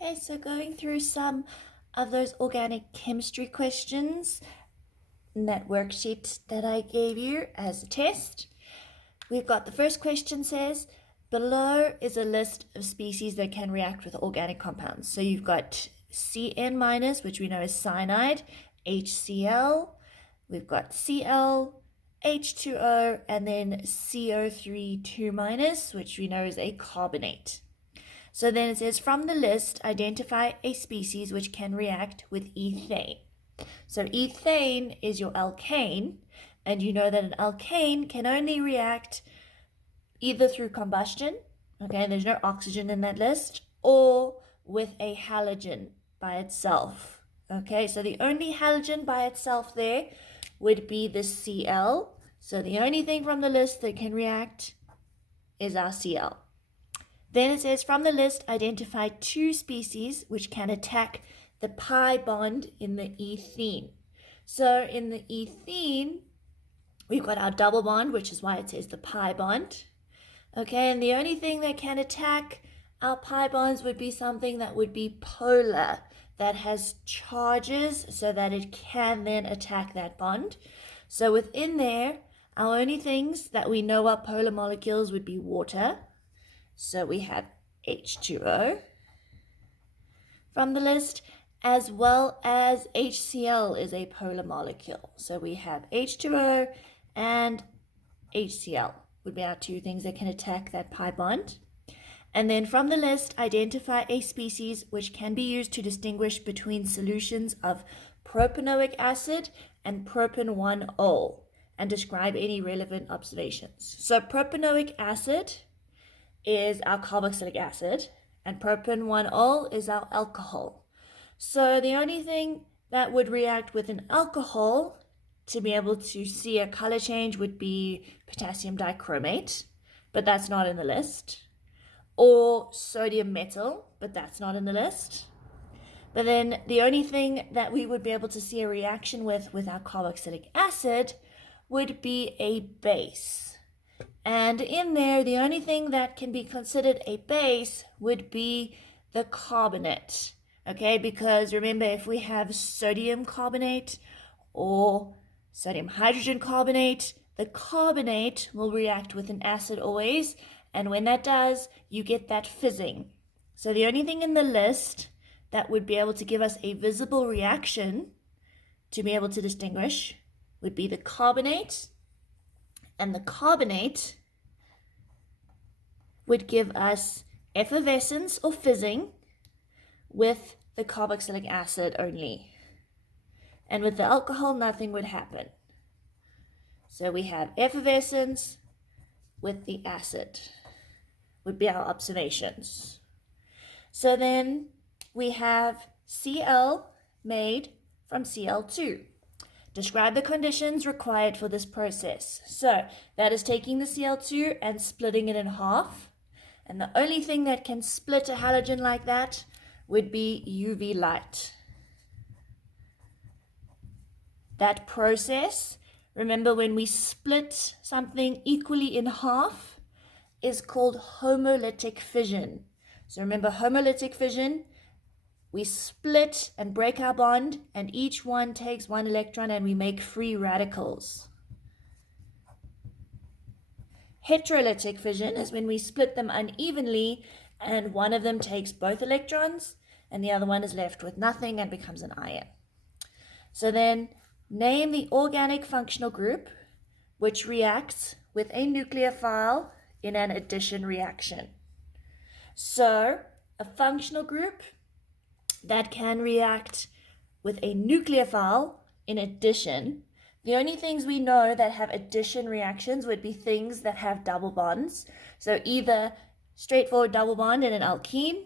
Okay, so going through some of those organic chemistry questions in that worksheet that I gave you as a test. We've got the first question says, below is a list of species that can react with organic compounds. So you've got Cn minus, which we know is cyanide, HCl, we've got Cl, H2O, and then CO3 2 minus, which we know is a carbonate. So then it says, from the list, identify a species which can react with ethane. So ethane is your alkane, and you know that an alkane can only react either through combustion, okay, there's no oxygen in that list, or with a halogen by itself. Okay, so the only halogen by itself there would be the Cl. So the only thing from the list that can react is our Cl. Then it says, from the list, identify two species which can attack the pi bond in the ethene. So in the ethene, we've got our double bond, which is why it says the pi bond. Okay, and the only thing that can attack our pi bonds would be something that would be polar, that has charges so that it can then attack that bond. So within there, our only things that we know are polar molecules would be water. So we have H2O from the list, as well as HCl is a polar molecule. So we have H2O and HCl would be our two things that can attack that pi bond. And then from the list, identify a species which can be used to distinguish between solutions of propanoic acid and propan-1-ol and describe any relevant observations. So propanoic acid is our carboxylic acid, and propan-1-ol is our alcohol. So the only thing that would react with an alcohol to be able to see a color change would be potassium dichromate, but that's not in the list, or sodium metal, but that's not in the list. But then the only thing that we would be able to see a reaction with our carboxylic acid would be a base. And in there, the only thing that can be considered a base would be the carbonate. Okay, because remember, if we have sodium carbonate or sodium hydrogen carbonate, the carbonate will react with an acid always. And when that does, you get that fizzing. So the only thing in the list that would be able to give us a visible reaction to be able to distinguish would be the carbonate. And the carbonate would give us effervescence or fizzing with the carboxylic acid only. And with the alcohol, nothing would happen. So we have effervescence with the acid would be our observations. So then we have Cl made from Cl2. Describe the conditions required for this process. So that is taking the Cl2 and splitting it in half. And the only thing that can split a halogen like that would be UV light. That process, remember when we split something equally in half, is called homolytic fission. So remember, homolytic fission, we split and break our bond, and each one takes one electron and we make free radicals. Heterolytic fission is when we split them unevenly and one of them takes both electrons and the other one is left with nothing and becomes an ion. So then name the organic functional group which reacts with a nucleophile in an addition reaction. So a functional group that can react with a nucleophile in addition. The only things we know that have addition reactions would be things that have double bonds. So either straightforward double bond in an alkene,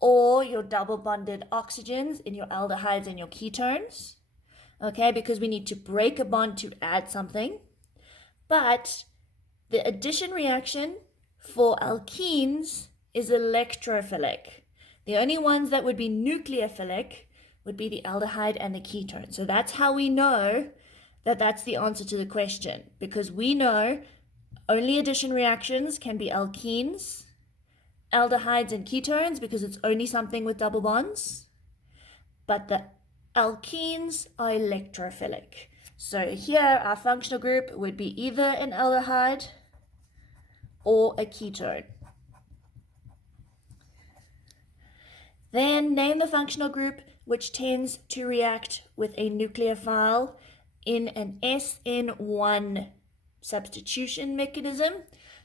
or your double bonded oxygens in your aldehydes and your ketones. Okay, because we need to break a bond to add something. But the addition reaction for alkenes is electrophilic. The only ones that would be nucleophilic would be the aldehyde and the ketone. So that's how we know that that's the answer to the question, because we know only addition reactions can be alkenes aldehydes and ketones because it's only something with double bonds. But the alkenes are electrophilic. So here our functional group would be either an aldehyde or a ketone. Then name the functional group which tends to react with a nucleophile in an SN1 substitution mechanism.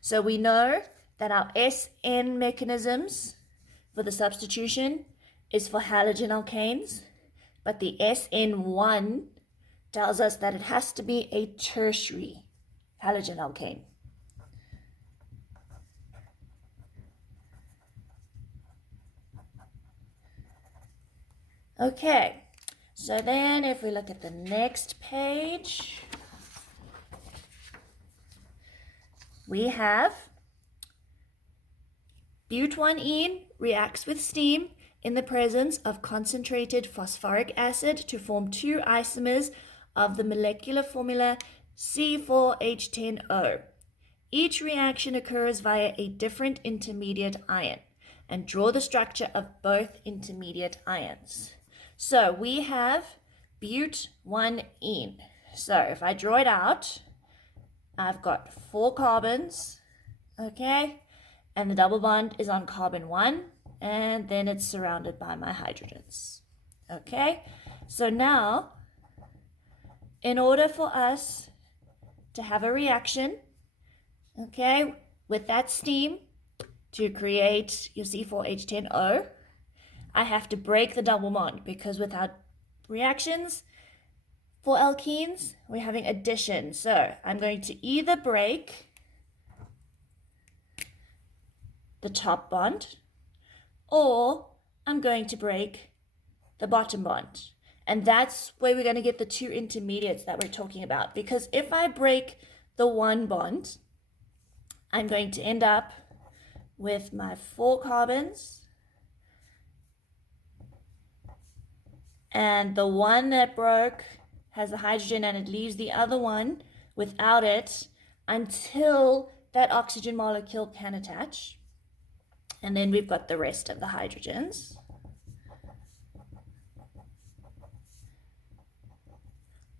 So we know that our SN mechanisms for the substitution is for halogen alkanes, but the SN1 tells us that it has to be a tertiary halogen alkane. Okay, so then if we look at the next page, we have but1-ene reacts with steam in the presence of concentrated phosphoric acid to form two isomers of the molecular formula C4H10O. Each reaction occurs via a different intermediate ion, and draw the structure of both intermediate ions. So we have but1-ene. So if I draw it out, I've got 4 carbons, okay? And the double bond is on carbon 1, and then it's surrounded by my hydrogens, okay? So now, in order for us to have a reaction, okay, with that steam to create your C4H10O, I have to break the double bond, because without reactions for alkenes, we're having addition. So I'm going to either break the top bond, or I'm going to break the bottom bond. And that's where we're going to get the two intermediates that we're talking about. Because if I break the one bond, I'm going to end up with my 4 carbons, and the one that broke has a hydrogen and it leaves the other one without it until that oxygen molecule can attach. And then we've got the rest of the hydrogens.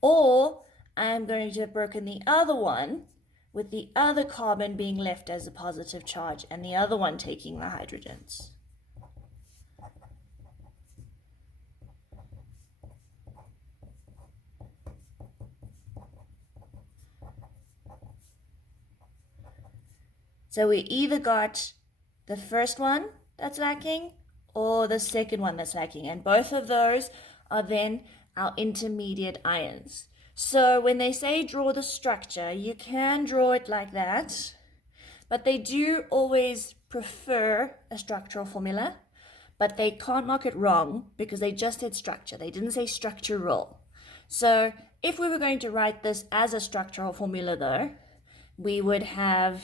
Or I'm going to have broken the other one with the other carbon being left as a positive charge and the other one taking the hydrogens. So we either got the first one that's lacking or the second one that's lacking, and both of those are then our intermediate ions. So when they say draw the structure, you can draw it like that, but they do always prefer a structural formula, but they can't mark it wrong because they just said structure. They didn't say structural. So if we were going to write this as a structural formula though, we would have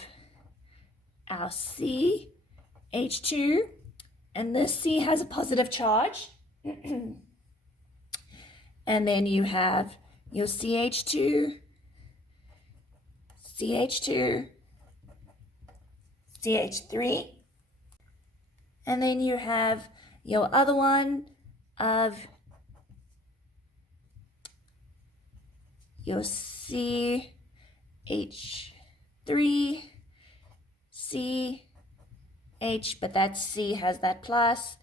our CH2, and this C has a positive charge. And then you have your CH2, CH2, CH3. And then you have your other one of your CH3, CH, but that C has that plus,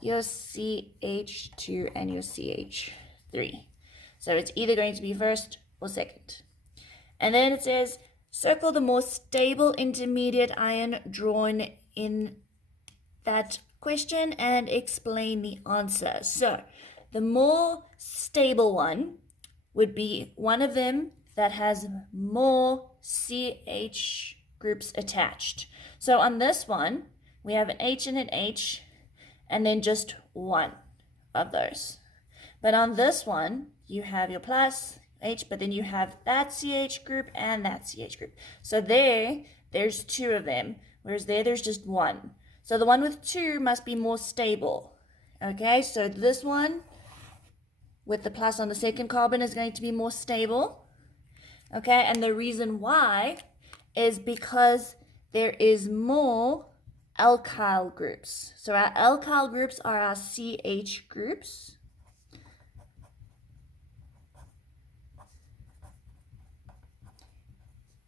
your CH2 and your CH3. So it's either going to be first or second. And then it says, circle the more stable intermediate ion drawn in that question and explain the answer. So the more stable one would be one of them that has more CH groups attached. So on this one, we have an H and an H, and then just one of those. But on this one, you have your plus H, but then you have that CH group and that CH group. So there's 2 of them, whereas there's just 1. So the one with 2 must be more stable. Okay, so this one with the plus on the second carbon is going to be more stable. Okay, and the reason why is because there is more alkyl groups. So our alkyl groups are our CH groups.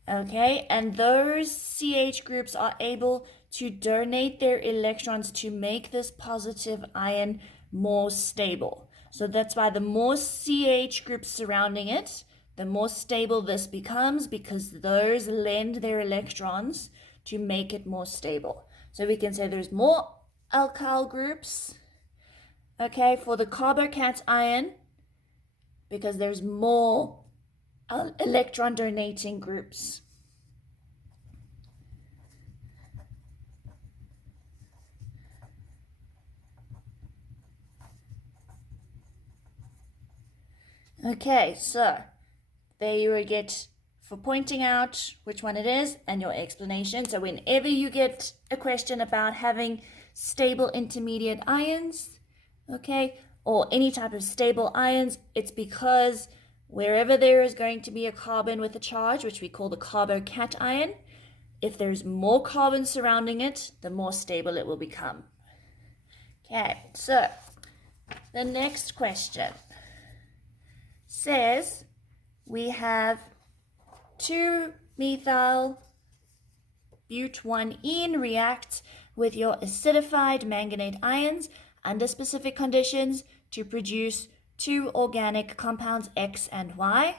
Okay, and those CH groups are able to donate their electrons to make this positive ion more stable. So that's why the more CH groups surrounding it, the more stable this becomes, because those lend their electrons to make it more stable. So we can say there's more alkyl groups, okay, for the carbocation, because there's more electron donating groups. Okay, so there you get for pointing out which one it is and your explanation. So whenever you get a question about having stable intermediate ions, okay, or any type of stable ions, it's because wherever there is going to be a carbon with a charge, which we call the carbocation, if there's more carbon surrounding it, the more stable it will become. Okay, so the next question says we have 2-methyl-but-1-ene react with your acidified manganate ions under specific conditions to produce two organic compounds X and Y.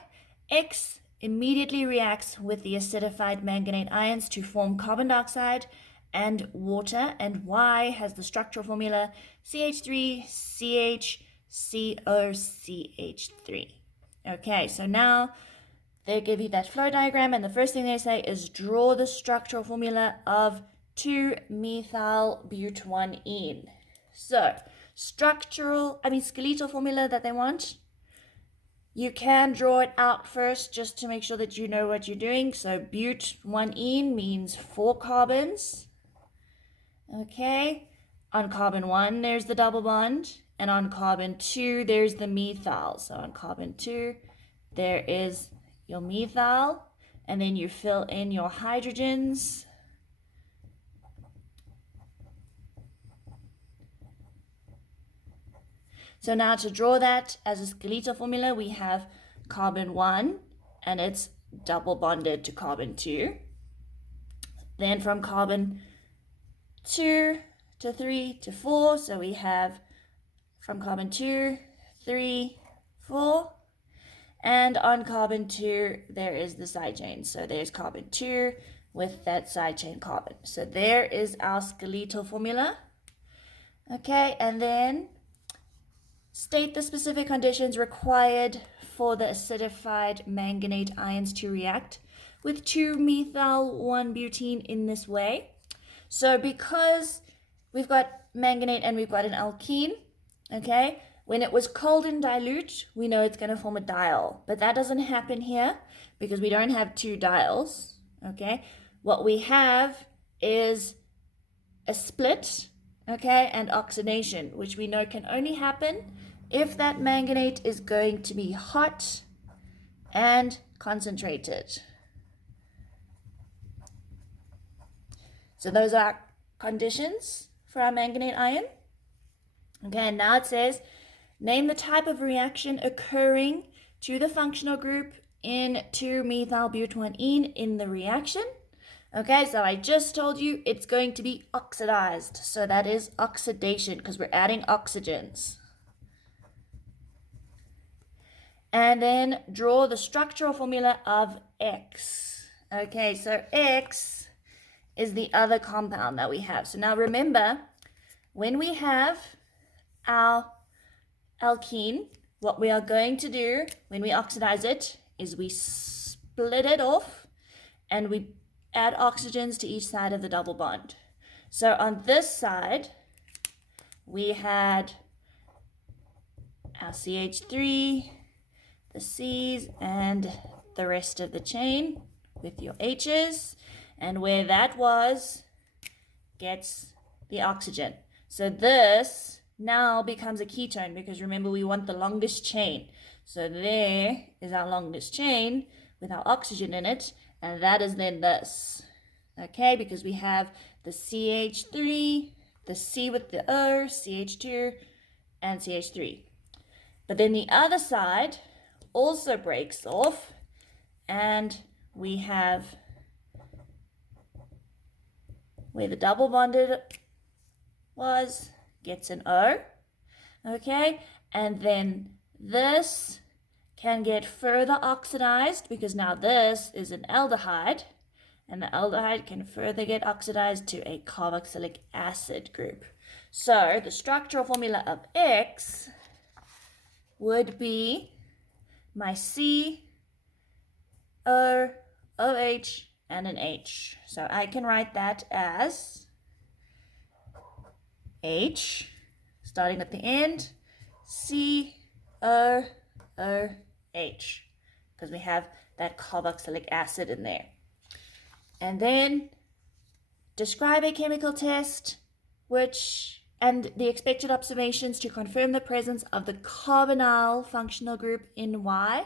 X immediately reacts with the acidified manganate ions to form carbon dioxide and water, and Y has the structural formula CH3CHCOCH3. Okay, so now they give you that flow diagram, and the first thing they say is draw the structural formula of 2-methyl-but-1-ene. So, skeletal formula that they want. You can draw it out first just to make sure that you know what you're doing. So, but-1-ene means 4 carbons. Okay, on carbon 1, there's the double bond, and on carbon 2, there's the methyl. So, on carbon 2, there is your methyl, and then you fill in your hydrogens. So now to draw that as a skeletal formula, we have carbon 1, and it's double bonded to carbon 2. Then from carbon 2 to 3 to 4, so we have from carbon 2, 3, 4. And on carbon 2, there is the side chain. So there's carbon 2 with that side chain carbon. So there is our skeletal formula. Okay, and then state the specific conditions required for the acidified manganate ions to react with 2-methyl-1-butene in this way. So because we've got manganate and we've got an alkene, okay, when it was cold and dilute, we know it's going to form a diol. But that doesn't happen here because we don't have 2 diols, okay? What we have is a split, okay, and oxidation, which we know can only happen if that manganate is going to be hot and concentrated. So those are conditions for our manganate ion. Okay, and now it says, name the type of reaction occurring to the functional group in 2-methyl-but-1-ene in the reaction. Okay, so I just told you it's going to be oxidized. So that is oxidation because we're adding oxygens. And then draw the structural formula of X. Okay, so X is the other compound that we have. So now remember, when we have our alkene, what we are going to do when we oxidize it is we split it off and we add oxygens to each side of the double bond. So on this side, we had our CH3, the C's, and the rest of the chain with your H's, and where that was gets the oxygen. So this now becomes a ketone because remember we want the longest chain. So there is our longest chain with our oxygen in it, and that is then this. Okay, because we have the CH3, the C with the O, CH2, and CH3. But then the other side also breaks off, and we have where the double bonded was, gets an O, okay? And then this can get further oxidized because now this is an aldehyde, and the aldehyde can further get oxidized to a carboxylic acid group. So the structural formula of X would be my C, O, OH, and an H. So I can write that as H, starting at the end, C, O, O, H, because we have that carboxylic acid in there. And then describe a chemical test and the expected observations to confirm the presence of the carbonyl functional group in Y.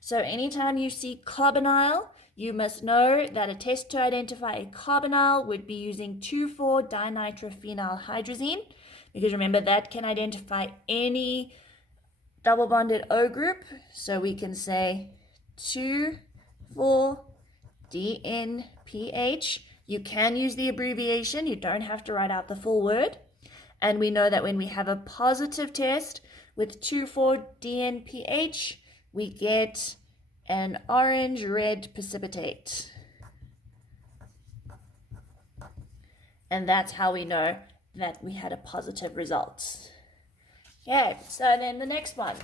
So anytime you see carbonyl, you must know that a test to identify a carbonyl would be using 2,4-dinitrophenylhydrazine, because remember that can identify any double bonded O group. So we can say 2,4-DNPH. You can use the abbreviation, you don't have to write out the full word. And we know that when we have a positive test with 2,4-DNPH, we get an orange-red precipitate. And that's how we know that we had a positive result. Okay, so then the next one.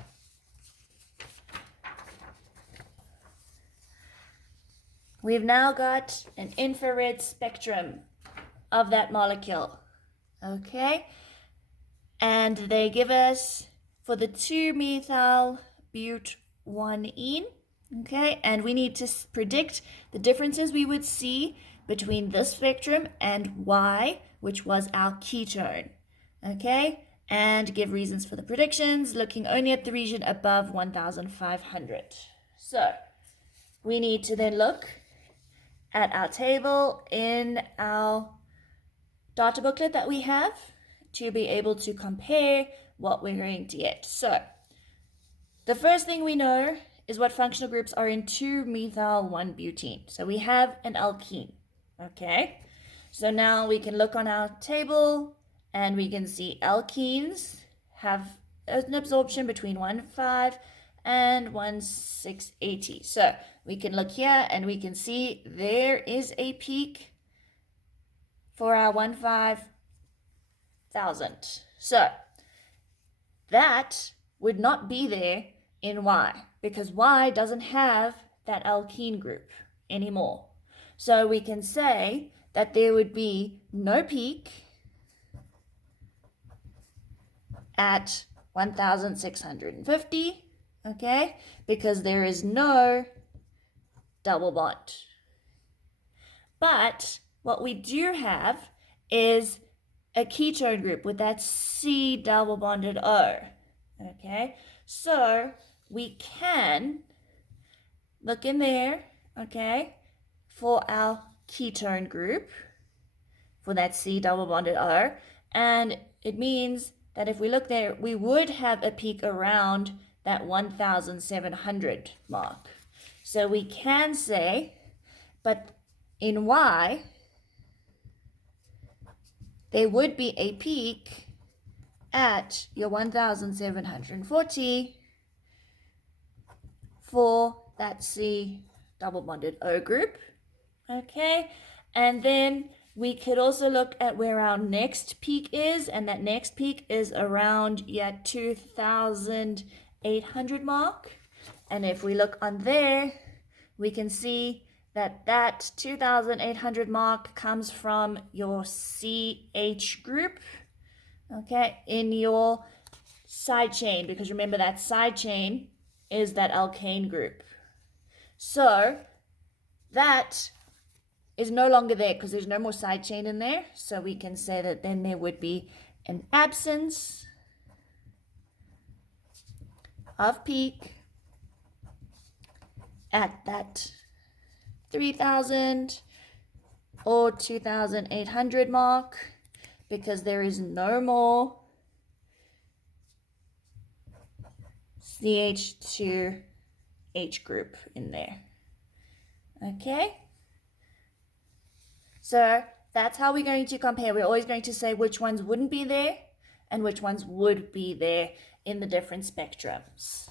We've now got an infrared spectrum of that molecule. Okay, and they give us for the 2-methyl-but-1-ene. Okay, and we need to predict the differences we would see between this spectrum and Y, which was our ketone. Okay, and give reasons for the predictions, looking only at the region above 1,500. So we need to then look at our table in our data booklet that we have to be able to compare what we're going to get. So the first thing we know is what functional groups are in 2-methyl-1-butene. So we have an alkene. Okay, so now we can look on our table and we can see alkenes have an absorption between 1,5 and 1,680. So we can look here and we can see there is a peak for our 1,500. So that would not be there in Y because Y doesn't have that alkene group anymore. So we can say that there would be no peak at 1,650, okay, because there is no double bond. But what we do have is a ketone group with that C double bonded O, okay, so we can look in there, okay, for our ketone group for that C double bonded O, and it means that if we look there, we would have a peak around that 1,700 mark. So we can say, but in Y, there would be a peak at your 1,740 for that C double bonded O group. Okay, and then we could also look at where our next peak is, and that next peak is around 2,800 mark. And if we look on there, we can see that that 2,800 mark comes from your CH group, okay, in your side chain, because remember that side chain is that alkane group. So that is no longer there because there's no more side chain in there. So we can say that then there would be an absence of peak at that 3,000 or 2800 mark, because there is no more CH2H group in there. Okay, so that's how we're going to compare. We're always going to say which ones wouldn't be there and which ones would be there in the different spectrums.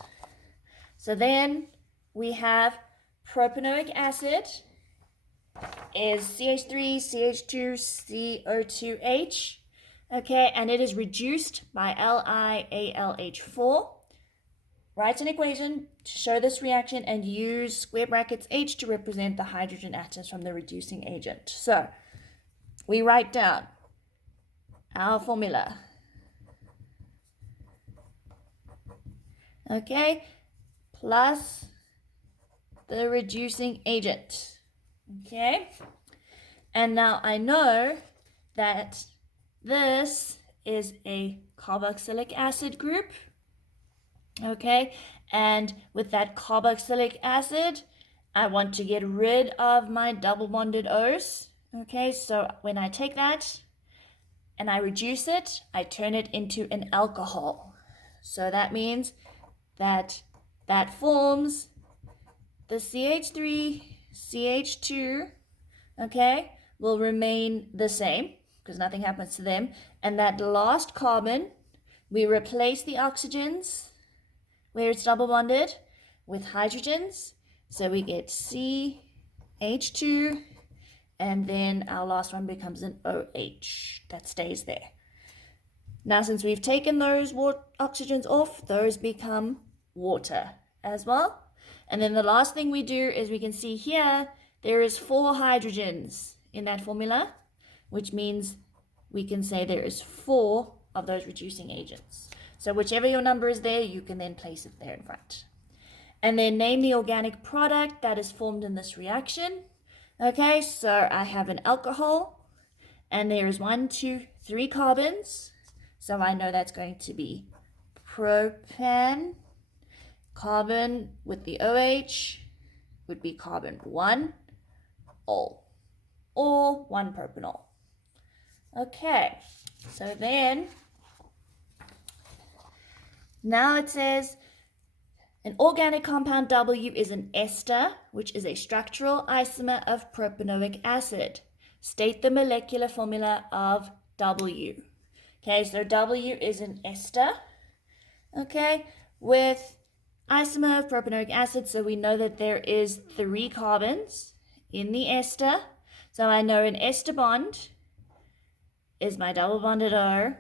So then we have propanoic acid is CH3, CH2, CO2H, okay, and it is reduced by LiAlH4. Write an equation to show this reaction and use square brackets H to represent the hydrogen atoms from the reducing agent. So we write down our formula. Okay, plus the reducing agent. Okay, and now I know that this is a carboxylic acid group. Okay, and with that carboxylic acid, I want to get rid of my double bonded O's. Okay, so when I take that and I reduce it, I turn it into an alcohol. So that means that forms the CH3, CH2, okay, will remain the same because nothing happens to them. And that last carbon, we replace the oxygens where it's double bonded with hydrogens. So we get CH2, and then our last one becomes an OH that stays there. Now, since we've taken those oxygens off, those become water as well. And then the last thing we do is we can see here, there is 4 hydrogens in that formula, which means we can say there is 4 of those reducing agents. So whichever your number is there, you can then place it there in front. And then name the organic product that is formed in this reaction. Okay, so I have an alcohol, and there is 1, 2, 3 carbons. So I know that's going to be propan. Carbon with the OH would be carbon 1 ol, or 1 propanol. Okay, so then now it says an organic compound W is an ester, which is a structural isomer of propanoic acid. State the molecular formula of W. Okay, so W is an ester, okay, with isomer of propanoic acid, so we know that there is 3 carbons in the ester. So I know an ester bond is my double bonded O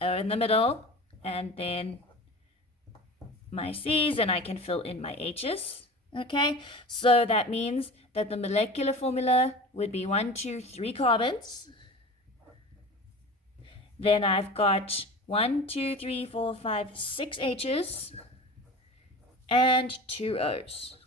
in the middle, and then my C's, and I can fill in my H's. Okay, so that means that the molecular formula would be 1, 2, 3 carbons. Then I've got 1, 2, 3, 4, 5, 6 H's and 2 O's.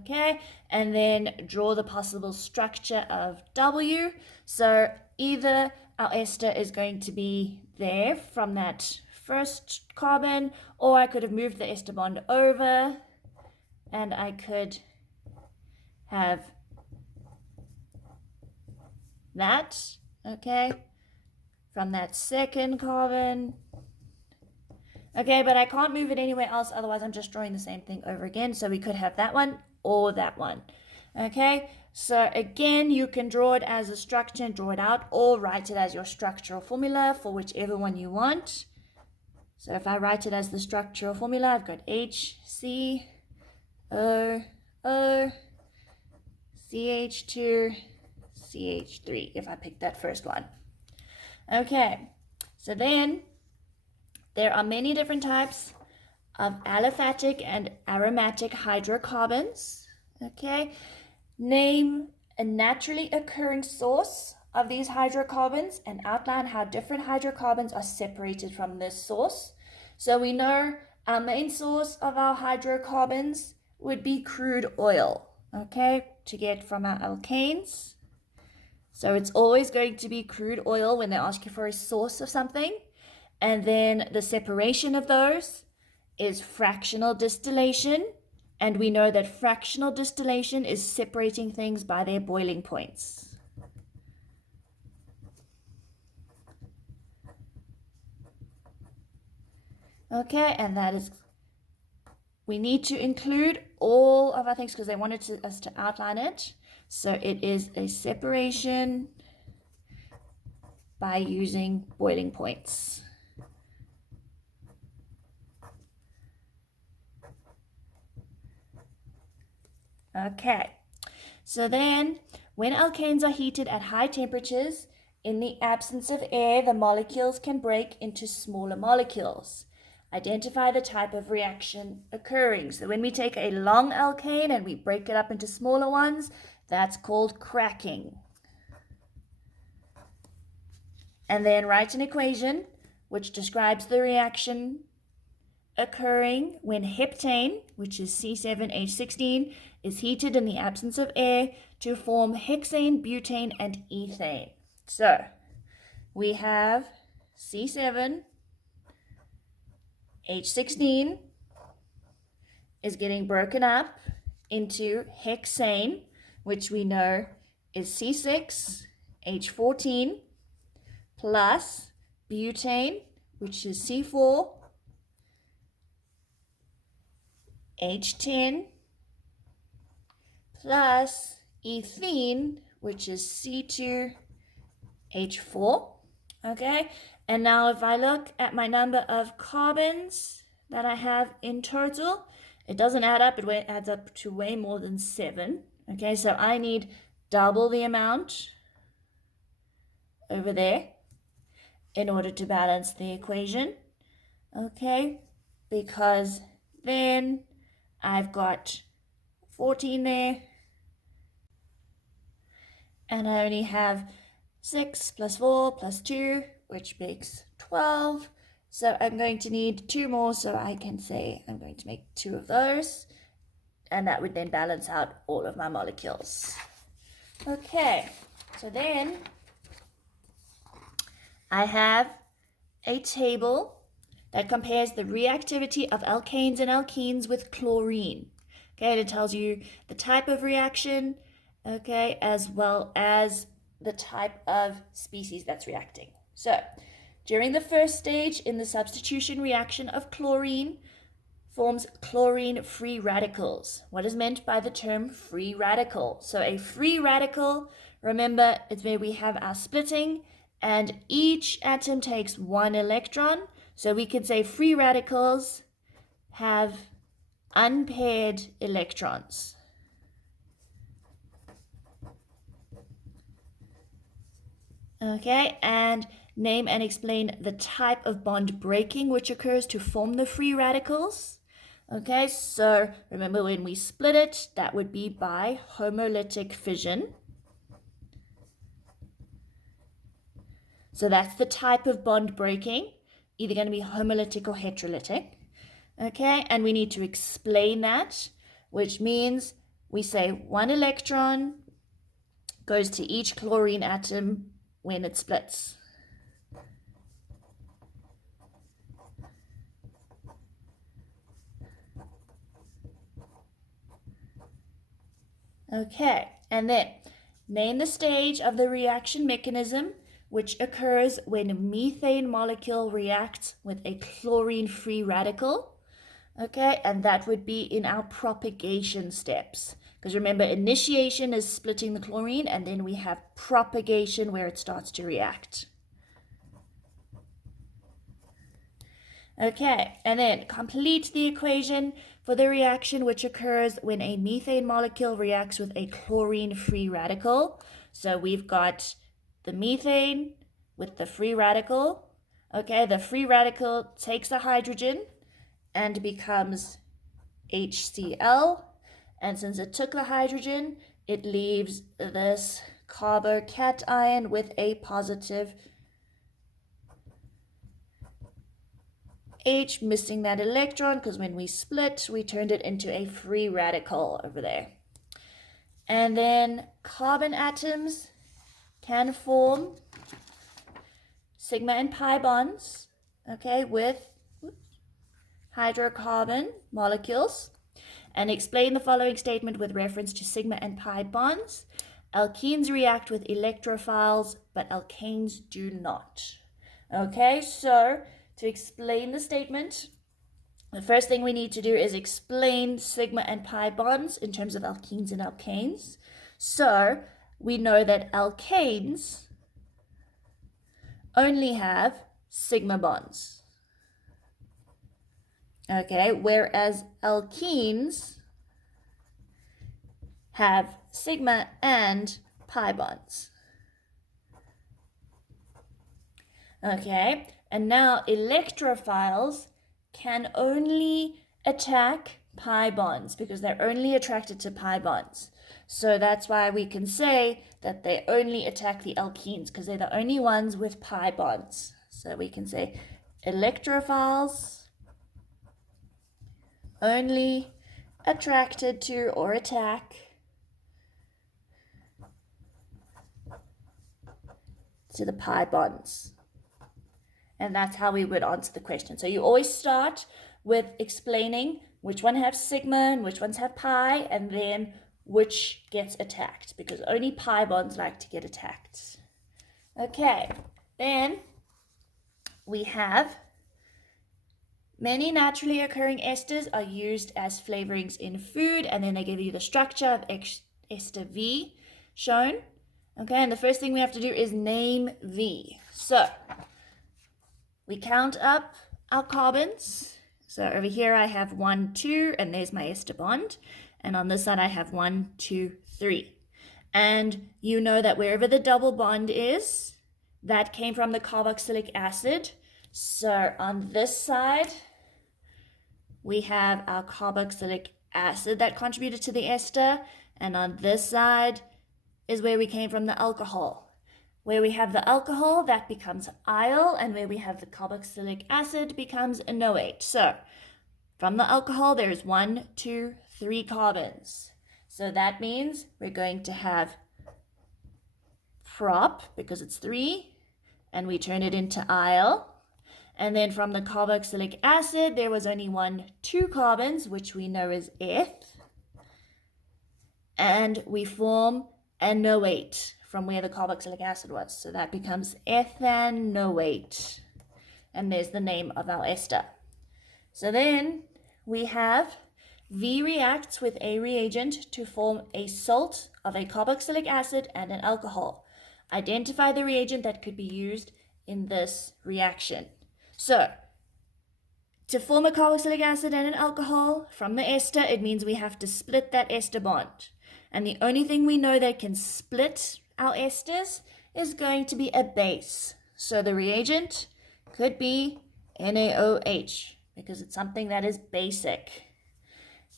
Okay, and then draw the possible structure of W. So either our ester is going to be there from that first carbon, or I could have moved the ester bond over and I could have that, okay, from that second carbon. Okay, but I can't move it anywhere else, otherwise I'm just drawing the same thing over again. So we could have that one or that one. Okay, so again, you can draw it as a structure and draw it out, or write it as your structural formula for whichever one you want. So if I write it as the structural formula, I've got HCOO, CH2, CH3, if I pick that first one. Okay, so then there are many different types of aliphatic and aromatic hydrocarbons. Okay, name a naturally occurring source of these hydrocarbons and outline how different hydrocarbons are separated from this source. So we know our main source of our hydrocarbons would be crude oil, okay, to get from our alkanes. So it's always going to be crude oil when they ask you for a source of something. And then the separation of those is fractional distillation. And we know that fractional distillation is separating things by their boiling points. Okay, and that is, we need to include all of our things because they wanted us to outline it. So it is a separation by using boiling points. Okay, so then when alkanes are heated at high temperatures, in the absence of air, the molecules can break into smaller molecules. Identify the type of reaction occurring. So when we take a long alkane and we break it up into smaller ones, that's called cracking. And then write an equation which describes the reaction occurring when heptane, which is C7H16, is heated in the absence of air to form hexane, butane, and ethane. So we have C7H16 is getting broken up into hexane, which we know is C6H14 plus butane, which is C4H10 plus ethene, which is C2H4. Okay, and now if I look at my number of carbons that I have in total, it doesn't add up, it adds up to way more than 7. Okay, so I need double the amount over there in order to balance the equation. Okay, because then I've got 14 there, and I only have 6 plus 4 plus 2, which makes 12. So I'm going to need 2 more, so I can say I'm going to make 2 of those, and that would then balance out all of my molecules. Okay, so then I have a table that compares the reactivity of alkanes and alkenes with chlorine. Okay, and it tells you the type of reaction, okay, as well as the type of species that's reacting. So during the first stage in the substitution reaction of chlorine forms chlorine-free radicals. What is meant by the term free radical? So a free radical, remember, it's where we have our splitting and each atom takes 1 electron. So we could say free radicals have unpaired electrons. Okay, and name and explain the type of bond breaking which occurs to form the free radicals. Okay, so remember when we split it, that would be by homolytic fission. So that's the type of bond breaking, either going to be homolytic or heterolytic. Okay, and we need to explain that, which means we say 1 electron goes to each chlorine atom when it splits. Okay, and then name the stage of the reaction mechanism which occurs when a methane molecule reacts with a chlorine-free radical. Okay, and that would be in our propagation steps. Because remember, initiation is splitting the chlorine, and then we have propagation where it starts to react. Okay, and then complete the equation for the reaction which occurs when a methane molecule reacts with a chlorine-free radical. So we've got the methane with the free radical. Okay, the free radical takes a hydrogen and becomes HCl. And since it took the hydrogen, it leaves this carbocation with a positive H, missing that electron because when we split, we turned it into a free radical over there. And then carbon atoms can form sigma and pi bonds, okay, with hydrocarbon molecules. And explain the following statement with reference to sigma and pi bonds. Alkenes react with electrophiles, but alkanes do not. Okay, so to explain the statement, The first thing we need to do is explain sigma and pi bonds in terms of alkenes and alkanes. So we know that alkanes only have sigma bonds. Okay, whereas alkenes have sigma and pi bonds. Okay, and now electrophiles can only attack pi bonds because they're only attracted to pi bonds. So that's why we can say that they only attack the alkenes because they're the only ones with pi bonds. So we can say electrophiles only attracted to or attack to the pi bonds. And that's how we would answer the question. So you always start with explaining which one have sigma and which ones have pi, and then which gets attacked, because only pi bonds like to get attacked. Okay, then we have many naturally occurring esters are used as flavorings in food, and then they give you the structure of ester V shown. Okay, and the first thing we have to do is name V. So we count up our carbons. So over here I have 1, 2, and there's my ester bond. And on this side I have 1, 2, 3. And you know that wherever the double bond is, that came from the carboxylic acid. So on this side, we have our carboxylic acid that contributed to the ester. And on this side is where we came from the alcohol. Where we have the alcohol, that becomes ile, and where we have the carboxylic acid becomes enoate. So from the alcohol, there's 1, 2, 3 carbons. So that means we're going to have prop, because it's 3, and we turn it into ile. And then from the carboxylic acid, there was only 1, 2 carbons, which we know is eth. And we form enoate from where the carboxylic acid was. So that becomes ethanoate. And there's the name of our ester. So then we have V reacts with a reagent to form a salt of a carboxylic acid and an alcohol. Identify the reagent that could be used in this reaction. So to form a carboxylic acid and an alcohol from the ester, it means we have to split that ester bond. And the only thing we know that can split our esters is going to be a base. So the reagent could be NaOH because it's something that is basic.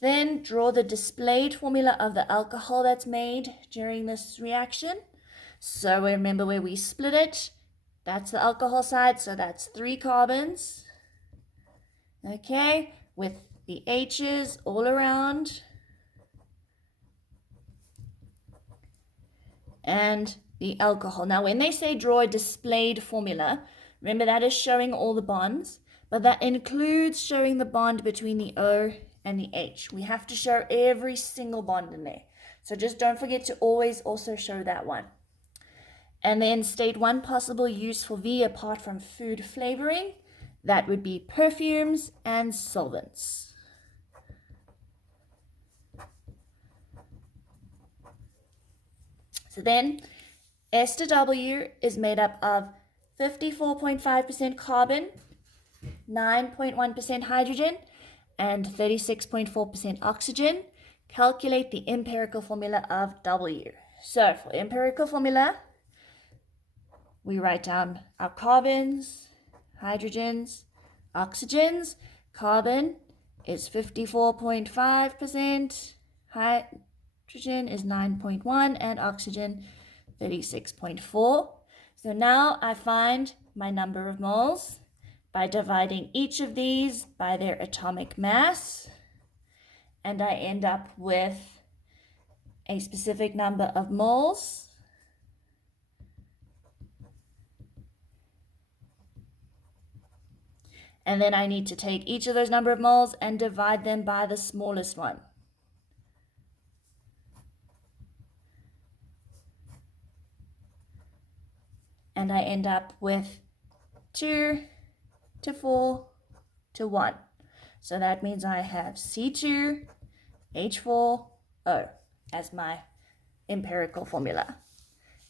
Then draw the displayed formula of the alcohol that's made during this reaction. So remember where we split it, that's the alcohol side, so that's 3 carbons. Okay, with the H's all around. And the alcohol. Now, when they say draw a displayed formula, remember that is showing all the bonds, but that includes showing the bond between the O and the H. We have to show every single bond in there. So just don't forget to always also show that one. And then state one possible use for V apart from food flavoring. That would be perfumes and solvents. So then, ester W is made up of 54.5% carbon, 9.1% hydrogen, and 36.4% oxygen. Calculate the empirical formula of W. So for empirical formula, we write down our carbons, hydrogens, oxygens. Carbon is 54.5%, hydrogen is 9.1, and oxygen 36.4. So now I find my number of moles by dividing each of these by their atomic mass, and I end up with a specific number of moles. And then I need to take each of those number of moles and divide them by the smallest one. And I end up with 2 to 4 to 1. So that means I have C2H4O as my empirical formula.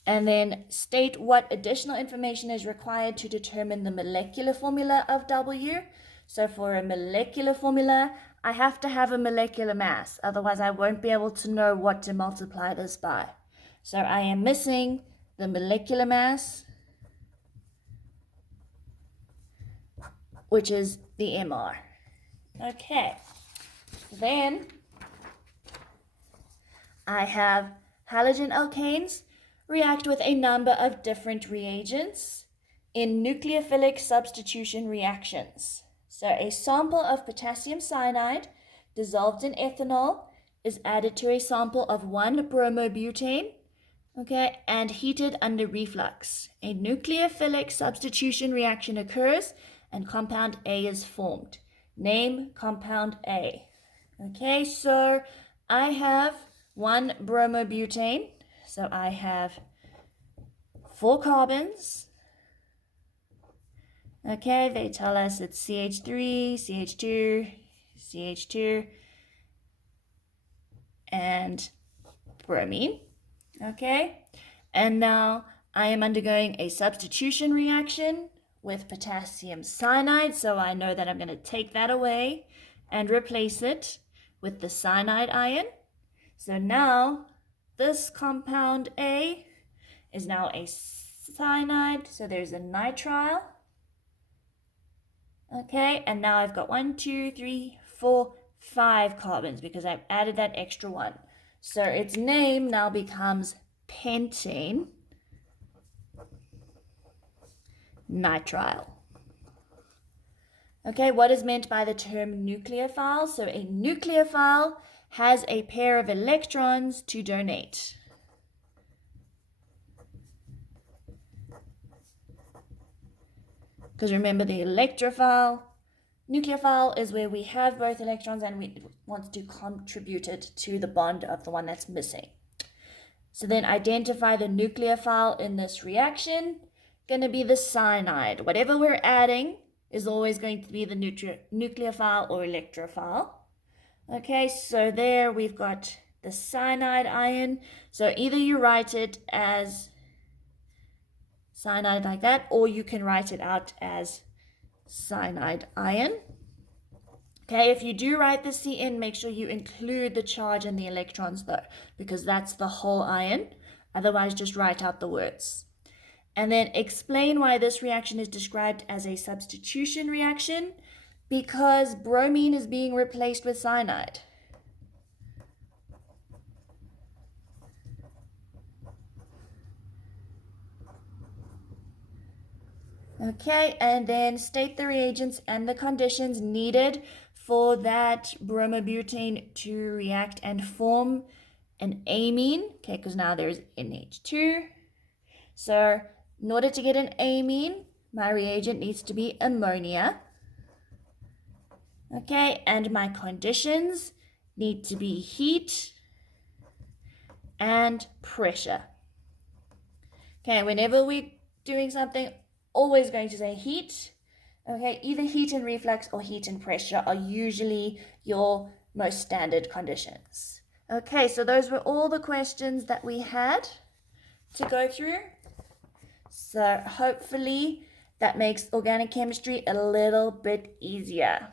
And then state what additional information is required to determine the molecular formula of W. So for a molecular formula, I have to have a molecular mass. Otherwise, I won't be able to know what to multiply this by. So I am missing the molecular mass, which is the MR. Okay. Then I have halogen alkanes react with a number of different reagents in nucleophilic substitution reactions. So a sample of potassium cyanide dissolved in ethanol is added to a sample of 1-bromobutane, okay, and heated under reflux. A nucleophilic substitution reaction occurs and compound A is formed. Name compound A. Okay, so I have 1-bromobutane. So I have 4 carbons. Okay, they tell us it's CH3, CH2, CH2, and bromine. Okay, and now I am undergoing a substitution reaction with potassium cyanide, so I know that I'm going to take that away and replace it with the cyanide ion. So now this compound A is now a cyanide, so there's a nitrile. Okay, and now I've got 1, 2, 3, 4, 5 carbons because I've added that extra one. So its name now becomes pentane nitrile. Okay, what is meant by the term nucleophile? So a nucleophile has a pair of electrons to donate. Because remember, the nucleophile is where we have both electrons and we want to contribute it to the bond of the one that's missing. So then identify the nucleophile in this reaction. Going to be the cyanide. Whatever we're adding is always going to be the nucleophile or electrophile. Okay, so there we've got the cyanide ion. So either you write it as cyanide like that, or you can write it out as cyanide ion. Okay, if you do write the CN, make sure you include the charge and the electrons though, because that's the whole ion. Otherwise, just write out the words. And then explain why this reaction is described as a substitution reaction, because bromine is being replaced with cyanide. Okay, and then state the reagents and the conditions needed for that bromobutane to react and form an amine. Okay, because now there's NH2. So in order to get an amine, my reagent needs to be ammonia. Okay, and my conditions need to be heat and pressure. Okay, whenever we're doing something, always going to say heat. Okay, either heat and reflux or heat and pressure are usually your most standard conditions. Okay, so those were all the questions that we had to go through. So hopefully that makes organic chemistry a little bit easier.